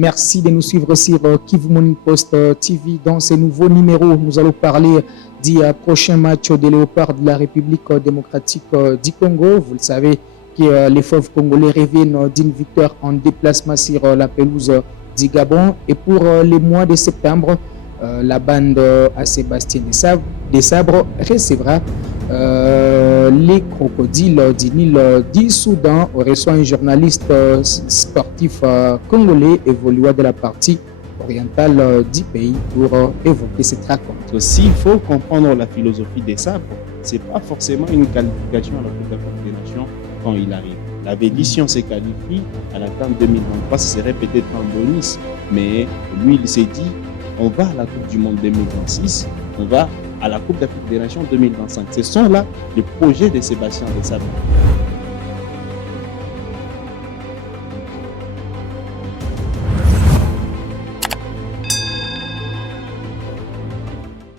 merci de nous suivre sur Kivu Morning Post TV. Dans ce nouveau numéro, nous allons parler du prochain match des Léopards de la République démocratique du Congo. Vous le savez que les Fauves congolais reviennent d'une victoire en déplacement sur la pelouse du Gabon. Et pour les mois de septembre, la bande à Sébastien Desabre recevra les crocodiles du Nil du Soudan. On reçoit un journaliste sportif congolais évoluant de la partie orientale du pays pour évoquer cette rencontre. S'il faut comprendre la philosophie des sabres, ce n'est pas forcément une qualification à la Coupe d'Afrique des Nations quand il arrive. La dit si on se qualifie à la CAN 2023, ce serait peut-être un bonus. Mais lui, il s'est dit, on va à la Coupe du Monde 2026, on va à la Coupe d'Afrique des Nations 2025. Ce sont là les projets de Sébastien Desabre.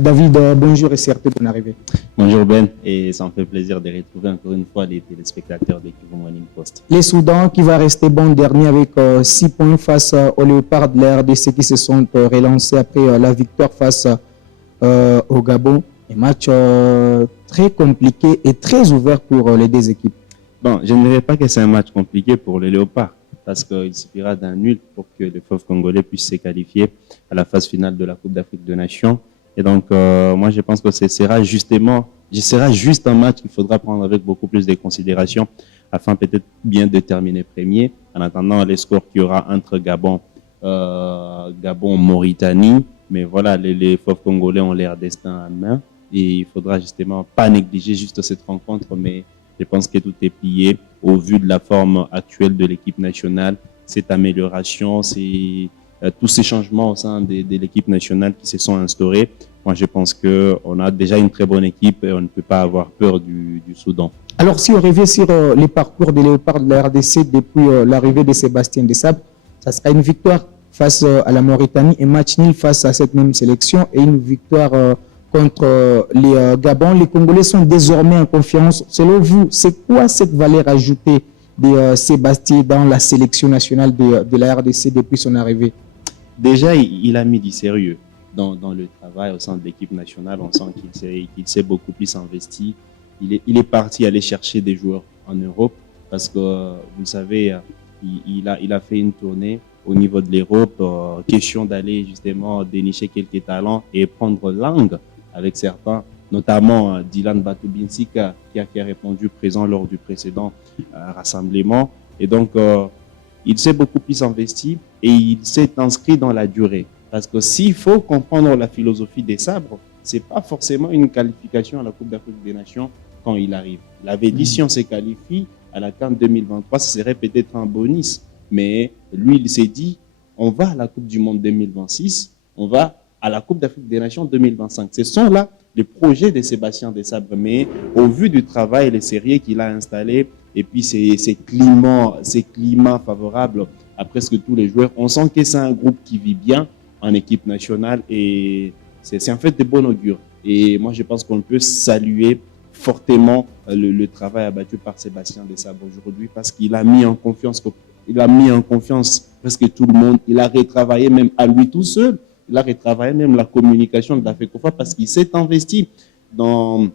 David, bonjour et certes bonne arrivée. Bonjour Ben, et ça me fait plaisir de retrouver encore une fois les téléspectateurs de Kivu Morning Post. Les Soudan qui va rester bon dernier avec 6 points face aux Léopards de la RDC qui se sont relancés après la victoire face au Gabon. Un match très compliqué et très ouvert pour les deux équipes. Bon, je ne dirais pas que c'est un match compliqué pour les Léopards, parce qu'il suffira d'un nul pour que les Fauves congolais puissent se qualifier à la phase finale de la Coupe d'Afrique des Nations. Et donc, moi, je pense que ce sera juste un match qu'il faudra prendre avec beaucoup plus de considération afin peut-être bien déterminer premier. En attendant les scores qu'il y aura entre Gabon-Mauritanie. Mais voilà, les Fauves congolais ont leur destin en main. Et il faudra justement pas négliger juste cette rencontre. Mais je pense que tout est plié au vu de la forme actuelle de l'équipe nationale. Cette amélioration, tous ces changements au sein de l'équipe nationale qui se sont instaurés. Moi, je pense qu'on a déjà une très bonne équipe et on ne peut pas avoir peur du Soudan. Alors, si on revient sur les parcours des Léopards de la RDC depuis l'arrivée de Sébastien Desabre, ça sera une victoire face à la Mauritanie, un match nul face à cette même sélection et une victoire contre les Gabon. Les Congolais sont désormais en confiance. Selon vous, c'est quoi cette valeur ajoutée de Sébastien dans la sélection nationale de la RDC depuis son arrivée? Déjà, il a mis du sérieux dans le travail au sein de l'équipe nationale. On sent qu'il s'est beaucoup plus investi. Il est parti aller chercher des joueurs en Europe parce que, vous savez, il a fait une tournée au niveau de l'Europe. Question d'aller justement dénicher quelques talents et prendre langue avec certains, notamment Dylan Batubinsika qui a répondu présent lors du précédent rassemblement. Et donc, il s'est beaucoup plus investi et il s'est inscrit dans la durée. Parce que s'il faut comprendre la philosophie des sabres, ce n'est pas forcément une qualification à la Coupe d'Afrique des Nations quand il arrive. Il avait dit si on se qualifie à la CAN 2023, ce serait peut-être un bonus. Mais lui, il s'est dit, on va à la Coupe du Monde 2026, on va à la Coupe d'Afrique des Nations 2025. Ce sont là les projets de Sébastien Desabre. Mais au vu du travail et les sérieux qu'il a installé, et puis ces climats favorables à presque tous les joueurs, on sent que c'est un groupe qui vit bien en équipe nationale et c'est en fait de bon augure. Et moi, je pense qu'on peut saluer fortement le travail abattu par Sébastien Desabre aujourd'hui parce qu'il a mis en confiance presque tout le monde. Il a retravaillé même à lui tout seul. Il a retravaillé même la communication de la FECOFA parce qu'il s'est investi dans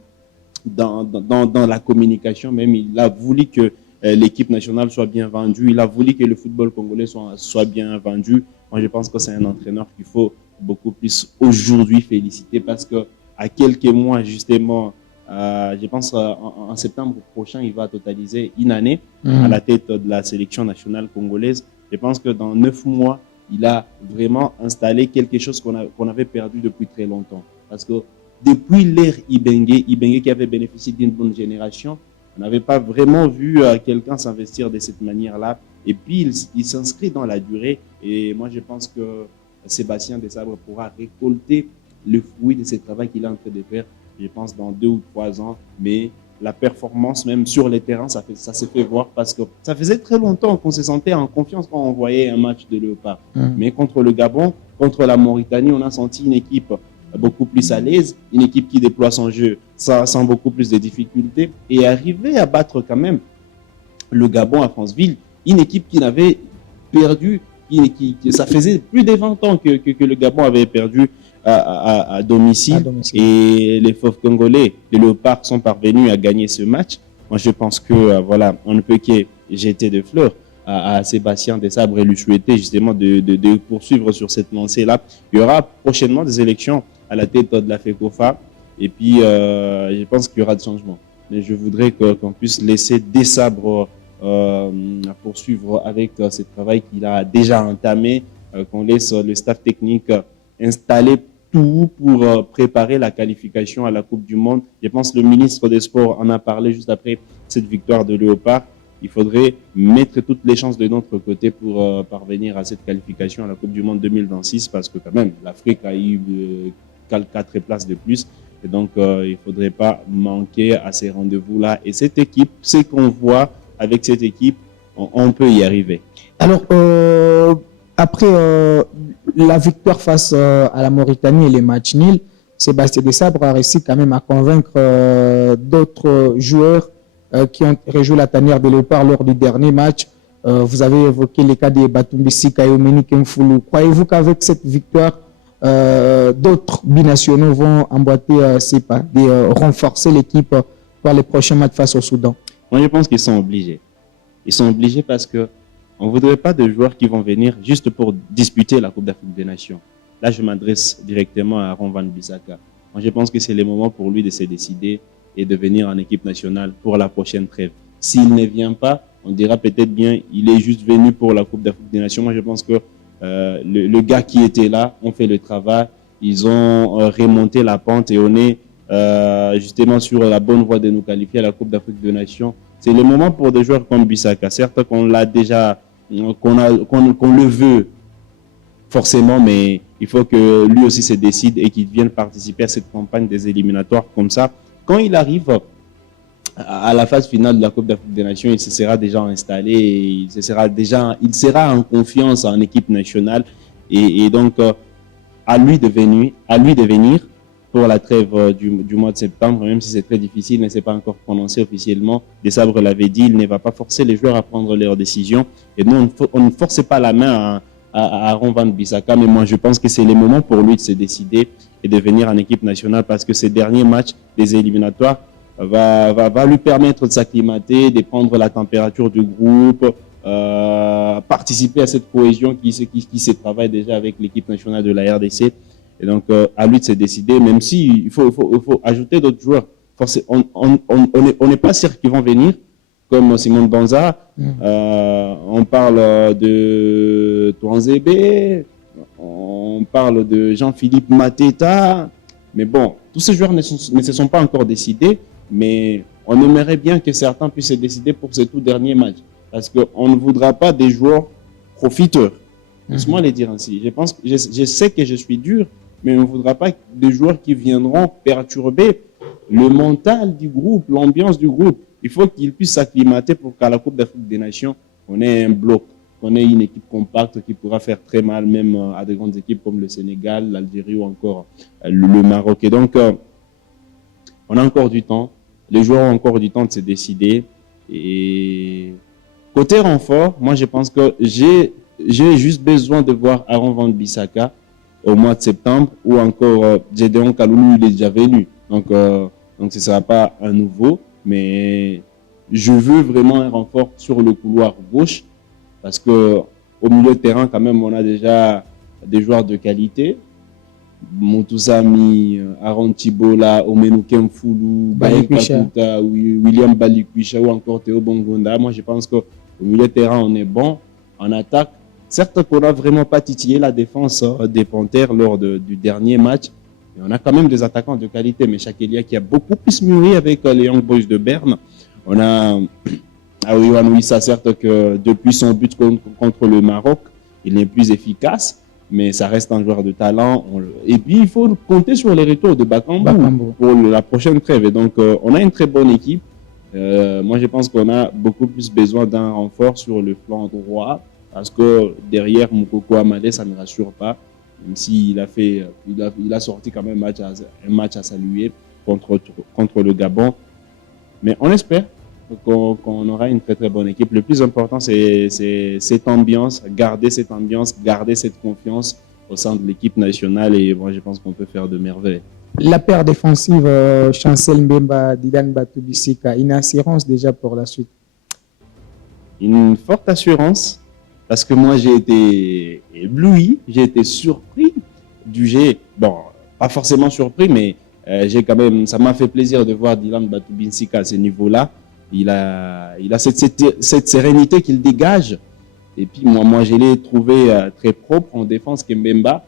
la communication. Même il a voulu que l'équipe nationale soit bien vendue. Il a voulu que le football congolais soit bien vendu. Moi, je pense que c'est un entraîneur qu'il faut beaucoup plus aujourd'hui féliciter parce que à quelques mois, justement, je pense en septembre prochain, il va totaliser une année à la tête de la sélection nationale congolaise. Je pense que dans 9 mois, il a vraiment installé quelque chose qu'on avait perdu depuis très longtemps. Parce que depuis l'ère Ibengue qui avait bénéficié d'une bonne génération, on n'avait pas vraiment vu quelqu'un s'investir de cette manière-là. Et puis, il s'inscrit dans la durée. Et moi, je pense que Sébastien Desabre pourra récolter le fruit de ce travail qu'il est en train de faire, je pense, dans 2 ou 3 ans. Mais la performance, même sur les terrains, ça s'est fait voir parce que ça faisait très longtemps qu'on se sentait en confiance quand on voyait un match de Léopard. Mais contre le Gabon, contre la Mauritanie, on a senti une équipe beaucoup plus à l'aise, une équipe qui déploie son jeu sans beaucoup plus de difficultés et arriver à battre quand même le Gabon à Franceville, une équipe qui n'avait perdu, ça faisait plus de 20 ans que le Gabon avait perdu à domicile. Et les fauves congolais, les léopards, sont parvenus à gagner ce match. Moi, je pense que, voilà, on ne peut que jeter de fleurs à Sébastien Desabre et lui souhaiter justement de poursuivre sur cette lancée-là. Il y aura prochainement des élections à la tête de la FECOFA. Et puis, je pense qu'il y aura des changements. Mais je voudrais qu'on puisse laisser Desabre poursuivre avec ce travail qu'il a déjà entamé, qu'on laisse le staff technique installer tout pour préparer la qualification à la Coupe du Monde. Je pense que le ministre des Sports en a parlé juste après cette victoire de Léopard. Il faudrait mettre toutes les chances de notre côté pour parvenir à cette qualification à la Coupe du Monde 2026 parce que quand même, l'Afrique a eu 4 places de plus. Et donc, il ne faudrait pas manquer à ces rendez-vous-là. Et cette équipe, ce qu'on voit avec cette équipe, on peut y arriver. Alors, après la victoire face à la Mauritanie et les matchs nuls, Sébastien Desabre a réussi quand même à convaincre d'autres joueurs qui ont rejoué la tanière des Léopards lors du dernier match. Vous avez évoqué les cas de Batumbi Sika et Omeni Kemfoulou. Croyez-vous qu'avec cette victoire, d'autres binationaux vont emboîter ces pas, de renforcer l'équipe pour les prochains matchs face au Soudan? Moi, je pense qu'ils sont obligés. Ils sont obligés parce que on ne voudrait pas de joueurs qui vont venir juste pour disputer la Coupe d'Afrique des Nations. Là, je m'adresse directement à Aaron Wan-Bissaka. Moi, je pense que c'est le moment pour lui de se décider et de venir en équipe nationale pour la prochaine trêve. S'il ne vient pas, on dira peut-être bien il est juste venu pour la Coupe d'Afrique des Nations. Moi, je pense que le gars qui était là ont fait le travail. Ils ont remonté la pente et on est justement sur la bonne voie de nous qualifier à la Coupe d'Afrique des Nations. C'est le moment pour des joueurs comme Bissaka. Certes qu'on l'a déjà, qu'on le veut forcément, mais il faut que lui aussi se décide et qu'il vienne participer à cette campagne des éliminatoires comme ça. Quand il arrive à la phase finale de la Coupe d'Afrique des Nations, il se sera déjà installé, et il sera en confiance en équipe nationale et donc à lui de venir pour la trêve du mois de septembre, même si c'est très difficile, ne s'est pas encore prononcé officiellement. Desabre l'avait dit, il ne va pas forcer les joueurs à prendre leurs décisions. Et nous, on ne force pas la main à Aaron Wan-Bissaka, mais moi, je pense que c'est le moment pour lui de se décider et de venir en équipe nationale parce que ces derniers matchs des éliminatoires va lui permettre de s'acclimater, de prendre la température du groupe, participer à cette cohésion qui se travaille déjà avec l'équipe nationale de la RDC. Et donc, à lui de se décider, même si il faut ajouter d'autres joueurs. On n'est pas sûr qu'ils vont venir, comme Simon Banza. On parle de Touanzébé, on parle de Jean-Philippe Mateta. Mais bon, tous ces joueurs ne se sont pas encore décidés, mais on aimerait bien que certains puissent se décider pour ce tout dernier match. Parce qu'on ne voudra pas des joueurs profiteurs. Laisse-moi les dire ainsi. Je sais que je suis dur, mais on ne voudra pas des joueurs qui viendront perturber le mental du groupe, l'ambiance du groupe. Il faut qu'ils puissent s'acclimater pour qu'à la Coupe d'Afrique des Nations, on ait un bloc, qu'on ait une équipe compacte qui pourra faire très mal, même à de grandes équipes comme le Sénégal, l'Algérie ou encore le Maroc. Et donc, on a encore du temps. Les joueurs ont encore du temps de se décider. Et côté renfort, moi, je pense que j'ai juste besoin de voir Aaron Wan-Bissaka au mois de septembre ou encore Gédéon Kaloulou, il est déjà venu. Donc ce ne sera pas un nouveau, mais je veux vraiment un renfort sur le couloir gauche parce que au milieu de terrain, quand même, on a déjà des joueurs de qualité. Moutoussami, Aaron Tibola, Omenu Kemfoulou, Kakuta, William Balikwisha ou encore Théo Bongonda. Moi, je pense qu'au milieu de terrain, on est bon. En attaque, certes qu'on n'a vraiment pas titillé la défense des Panthères lors du dernier match, mais on a quand même des attaquants de qualité. Mais Chakelia qui a beaucoup plus mûri avec les Young Boys de Berne. On a Aouiwan Wissa, certes que depuis son but contre le Maroc, il n'est plus efficace, mais ça reste un joueur de talent. Et puis, il faut compter sur les retours de Bakambu pour la prochaine trêve. Et donc, on a une très bonne équipe. Moi, je pense qu'on a beaucoup plus besoin d'un renfort sur le flanc droit. Parce que derrière Moukoko Amadé, ça ne rassure pas, même s'il a sorti quand même un match à saluer contre le Gabon. Mais on espère qu'on aura une très très bonne équipe. Le plus important, c'est cette ambiance, garder cette confiance au sein de l'équipe nationale et moi je pense qu'on peut faire de merveilles. La paire défensive, Chancel Mbemba, Dylan Batubisika, une assurance déjà pour la suite? Une forte assurance parce que moi j'ai été ébloui, j'ai été surpris du jeu. Bon, pas forcément surpris, mais j'ai quand même, ça m'a fait plaisir de voir Dylan Batubisika à ce niveau-là. Il a cette sérénité qu'il dégage. Et puis moi je l'ai trouvé très propre en défense, Mbemba,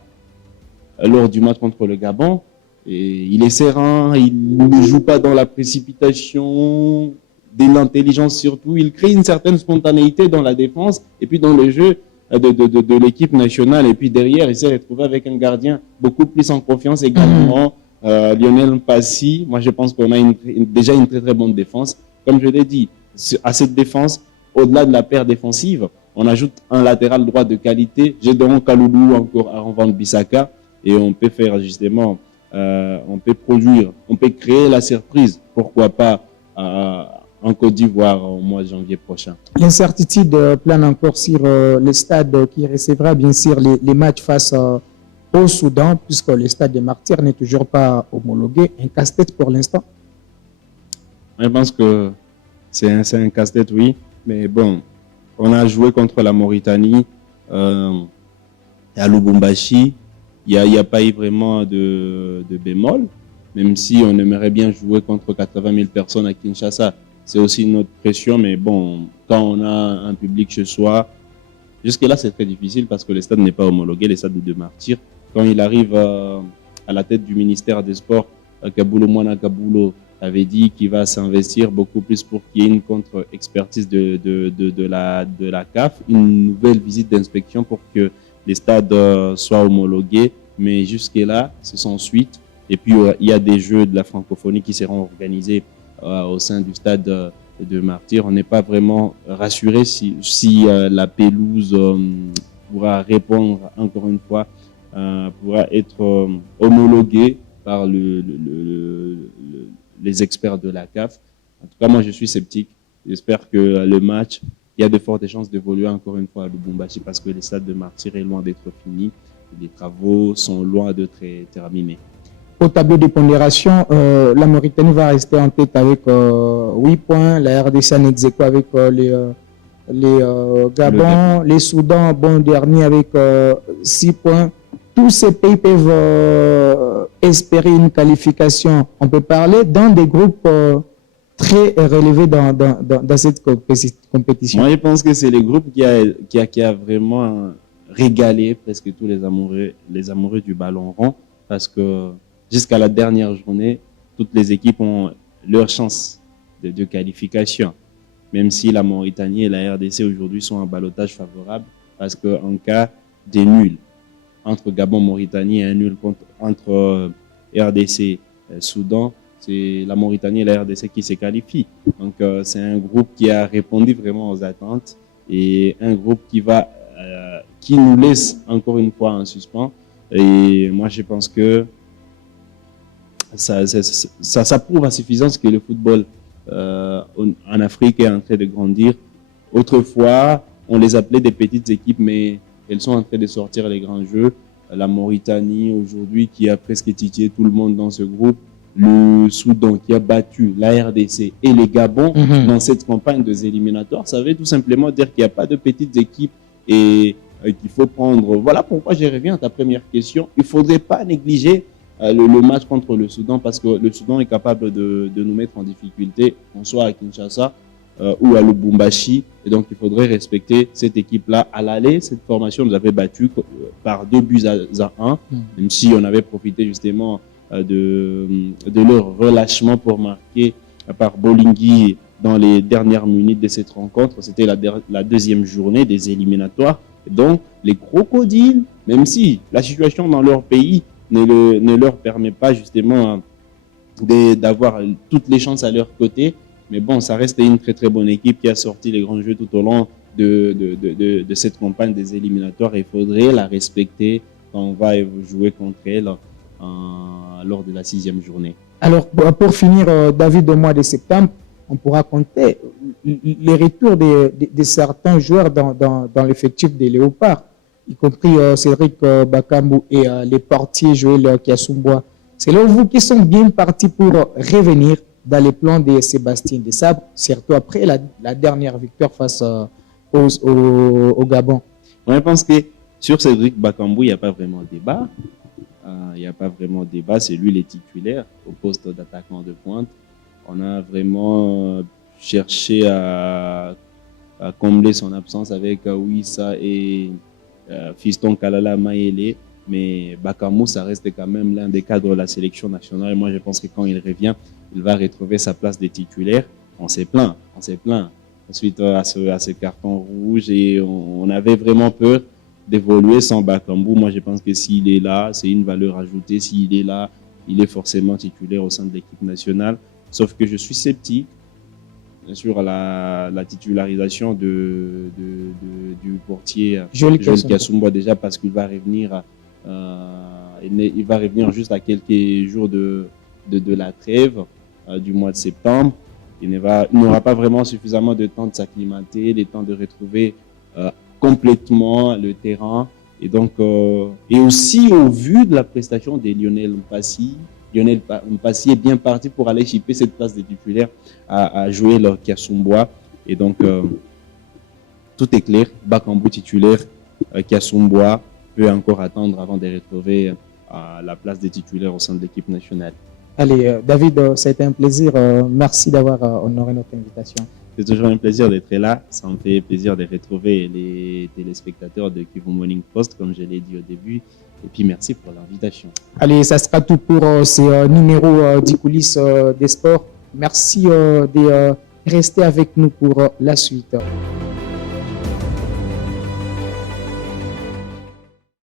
lors du match contre le Gabon. Et il est serein, il ne joue pas dans la précipitation, de l'intelligence surtout. Il crée une certaine spontanéité dans la défense et puis dans le jeu de l'équipe nationale. Et puis derrière, il s'est retrouvé avec un gardien beaucoup plus en confiance également, Lionel Mpassi. Moi, je pense qu'on a déjà une très très bonne défense. Comme je l'ai dit, à cette défense, au-delà de la paire défensive, on ajoute un latéral droit de qualité, Gédéon Kaloulou, encore Aaron Van Bissaka, et on peut faire justement... on peut produire, on peut créer la surprise, pourquoi pas en Côte d'Ivoire au mois de janvier prochain. L'incertitude plane encore sur le stade qui recevra bien sûr les matchs face au Soudan, puisque le stade des Martyrs n'est toujours pas homologué. Un casse-tête pour l'instant? Je pense que c'est un casse-tête, oui, mais bon, on a joué contre la Mauritanie à Lubumbashi. Il n'y a pas eu vraiment de bémol, même si on aimerait bien jouer contre 80 000 personnes à Kinshasa. C'est aussi une autre pression, mais bon, quand on a un public chez soi, jusque-là c'est très difficile parce que le stade n'est pas homologué, le stade de Martyrs. Quand il arrive à la tête du ministère des Sports, Kabulo Mwana Kabulo avait dit qu'il va s'investir beaucoup plus pour qu'il y ait une contre-expertise de la CAF, une nouvelle visite d'inspection pour que les stades soient homologués, mais jusque-là, c'est sans suite. Et puis, il y a des jeux de la francophonie qui seront organisés au sein du stade de Martyrs. On n'est pas vraiment rassuré si la pelouse pourra répondre, encore une fois, pourra être homologuée par les experts de la CAF. En tout cas, moi, je suis sceptique. J'espère que le match, il y a de fortes chances d'évoluer encore une fois à Lubumbashi parce que le stade de Martyrs est loin d'être fini. Les travaux sont loin d'être terminés. Au tableau de pondération, la Mauritanie va rester en tête avec 8 points, la RDC en ex-aequo avec les Gabon, les Soudan, bon dernier avec 6 points. Tous ces pays peuvent espérer une qualification. On peut parler dans des groupes très relevés dans cette compétition. Moi, je pense que c'est le groupe qui a vraiment régalé presque tous les amoureux du ballon rond parce que jusqu'à la dernière journée, toutes les équipes ont leur chance de qualification. Même si la Mauritanie et la RDC aujourd'hui sont en ballottage favorable parce qu'en cas des nuls entre Gabon-Mauritanie et un nul entre RDC Soudan, c'est la Mauritanie et la RDC qui se qualifient. Donc, c'est un groupe qui a répondu vraiment aux attentes et un groupe qui nous laisse encore une fois en suspens. Et moi, je pense que ça prouve à suffisance que le football en Afrique est en train de grandir. Autrefois, on les appelait des petites équipes, mais elles sont en train de sortir les grands jeux. La Mauritanie, aujourd'hui, qui a presque titillé tout le monde dans ce groupe. Le Soudan, qui a battu la RDC et les Gabon dans cette campagne des éliminatoires. Ça veut tout simplement dire qu'il n'y a pas de petites équipes et qu'il faut prendre... Voilà pourquoi je reviens à ta première question. Il ne faudrait pas négliger le match contre le Soudan parce que le Soudan est capable de nous mettre en difficulté, qu'on soit à Kinshasa ou à Lubumbashi. Et donc, il faudrait respecter cette équipe-là. À l'aller, cette formation nous avait battu par 2-1, même si on avait profité justement de leur relâchement pour marquer par Bolingui dans les dernières minutes de cette rencontre. C'était la deuxième journée des éliminatoires. Et donc, les crocodiles, même si la situation dans leur pays ne leur permet pas justement d'avoir toutes les chances à leur côté, mais bon, ça reste une très très bonne équipe qui a sorti les grands jeux tout au long de cette campagne des éliminatoires. Il faudrait la respecter quand on va jouer contre elle lors de la 6e journée. Alors, pour finir, David, au mois de septembre, on pourra compter les retours de certains joueurs dans l'effectif des Léopards, y compris Cédric Bakambu et les portiers Joël Kiassoumbois. C'est là vous qui sont bien partis pour revenir dans les plans de Sébastien Desabre, surtout après la dernière victoire face au Gabon. Moi, je pense que sur Cédric Bakambu, il n'y a pas vraiment de débat. Il n'y a pas vraiment de débat. C'est lui le titulaire au poste d'attaquant de pointe. On a vraiment cherché à combler son absence avec Wissa et Fiston Kalala Mayele. Mais Bakambu, ça reste quand même l'un des cadres de la sélection nationale. Et moi, je pense que quand il revient, il va retrouver sa place de titulaire. On s'est plaint. Suite à ce carton rouge, et on avait vraiment peur d'évoluer sans Bakambu. Moi, je pense que s'il est là, c'est une valeur ajoutée. S'il est là, il est forcément titulaire au sein de l'équipe nationale. Sauf que je suis sceptique sur la titularisation du portier Joël Kiassoumbois, déjà parce qu'il va revenir, il va revenir juste à quelques jours de la trêve du mois de septembre. Il n'aura pas vraiment suffisamment de temps de s'acclimater, le temps de retrouver complètement le terrain. Et donc, et aussi au vu de la prestation de Lionel Mpassi est bien parti pour aller chipper cette place de titulaire à Joël Kiassoumbois. Et donc, tout est clair. Bakambu titulaire, Kiassoumbois peut encore attendre avant de retrouver la place de titulaire au sein de l'équipe nationale. Allez, David, ça a été un plaisir. Merci d'avoir honoré notre invitation. C'est toujours un plaisir d'être là. Ça me fait plaisir de retrouver les téléspectateurs de Kivu Morning Post, comme je l'ai dit au début. Et puis, merci pour l'invitation. Allez, ça sera tout pour ce numéro des coulisses des sports. Merci de rester avec nous pour la suite.